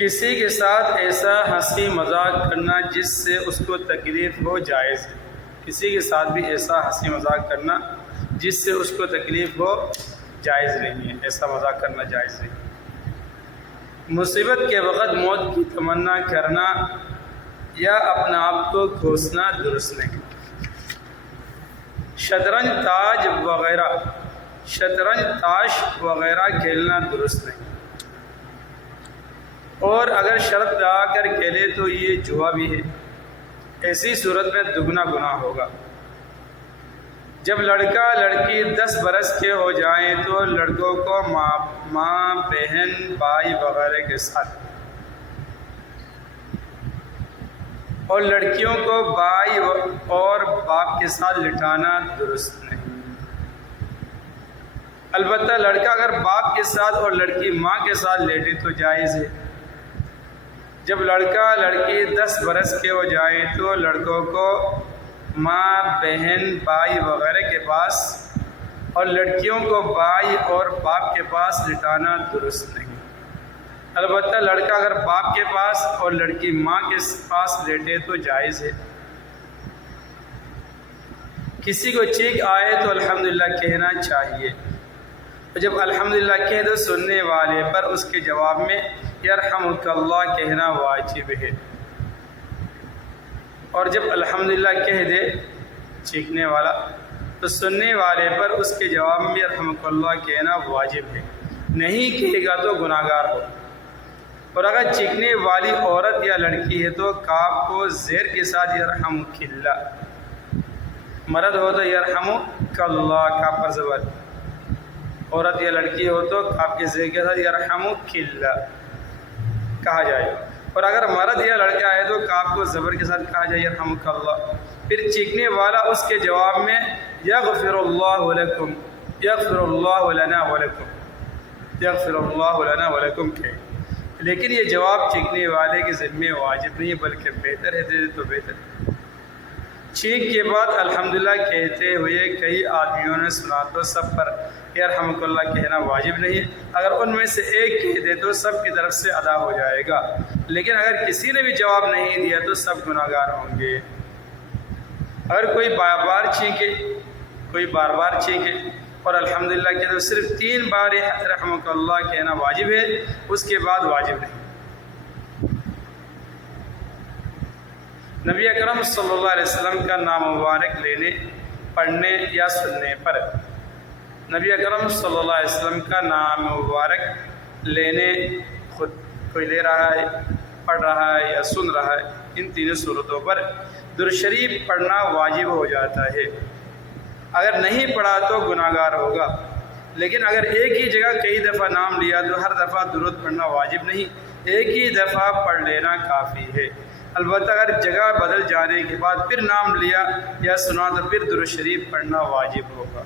کسی کے ساتھ ایسا ہنسی مذاق کرنا جس سے اس کو تکلیف ہو جائز ہے۔ کسی کے ساتھ بھی ایسا ہنسی مذاق کرنا جس سے اس کو تکلیف ہو جائز نہیں ہے، ایسا مذاق کرنا جائز نہیں۔ مصیبت کے وقت موت کی تمنا کرنا یا اپنے آپ کو کوسنا درست نہیں۔ شطرنج تاش وغیرہ کھیلنا درست نہیں، اور اگر شرط لگا کر کھیلے تو یہ جوا بھی ہے، ایسی صورت میں دگنا گناہ ہوگا۔ جب لڑکا لڑکی 10 برس کے ہو جائیں تو لڑکوں کو ماں بہن بھائی وغیرہ کے ساتھ، اور لڑکیوں کو بھائی اور باپ کے ساتھ لٹانا درست نہیں۔ البتہ لڑکا اگر باپ کے ساتھ اور لڑکی ماں کے ساتھ لیٹے تو جائز ہے۔ جب لڑکا لڑکی 10 برس کے ہو جائیں تو لڑکوں کو ماں بہن بھائی وغیرہ کے پاس اور لڑکیوں کو بھائی اور باپ کے پاس لٹانا درست نہیں۔ البتہ لڑکا اگر باپ کے پاس اور لڑکی ماں کے پاس لیٹے تو جائز ہے۔ کسی کو چینک آئے تو الحمدللہ کہنا چاہیے، اور جب الحمدللہ کہہ دو سننے والے پر اس کے جواب میں یرحمک اللہ کہنا واجب ہے، اور جب الحمدللہ کہہ دے چیخنے والا تو سننے والے پر اس کے جواب میں یرحمک اللہ کہنا واجب ہے، نہیں کہے گا تو گناہ گار ہو۔ اور اگر چیخنے والی عورت یا لڑکی ہے تو کاف کو زیر کے ساتھ یرحمک اللہ، مرد ہو تو یرحمک اللہ کاف پر زبر، عورت یا لڑکی ہو تو کاف کے زیر کے ساتھ یرحمک اللہ کہا جائے، اور اگر مرد یا لڑکا ہے تو کاف کو زبر کے ساتھ کہا جائے یرحمک اللہ۔ پھر چیخنے والا اس کے جواب میں یغفر اللہ لکم، یغفر اللہ لنا ولکم، یغفر اللہ لنا ولکم کہے، لیکن یہ جواب چیخنے والے کے ذمہ واجب نہیں ہے، بلکہ بہتر ہے دے تو بہتر ہے۔ چینک کے بعد الحمدللہ کہتے ہوئے کئی آدمیوں نے سنا تو سب پر یرحمک اللہ کہنا واجب نہیں ہے، اگر ان میں سے ایک کہہ دے تو سب کی طرف سے ادا ہو جائے گا، لیکن اگر کسی نے بھی جواب نہیں دیا تو سب گناہ گار ہوں گے۔ اگر کوئی بار بار چینکے اور الحمدللہ کہے تو صرف 3 بار یرحمک اللہ کہنا واجب ہے، اس کے بعد واجب نہیں۔ نبی اکرم صلی اللہ علیہ وسلم کا نام مبارک لینے پڑھنے یا سننے پر، نبی اکرم صلی اللہ علیہ وسلم کا نام مبارک لینے خود کوئی لے رہا ہے، پڑھ رہا ہے یا سن رہا ہے، ان تینوں صورتوں پر درود شریف پڑھنا واجب ہو جاتا ہے۔ اگر نہیں پڑھا تو گناہ گار ہوگا، لیکن اگر ایک ہی جگہ کئی دفعہ نام لیا تو ہر دفعہ درود پڑھنا واجب نہیں، ایک ہی دفعہ پڑھ لینا کافی ہے۔ البتہ اگر جگہ بدل جانے کے بعد پھر نام لیا یا سنا تو پھر درود شریف پڑھنا واجب ہوگا۔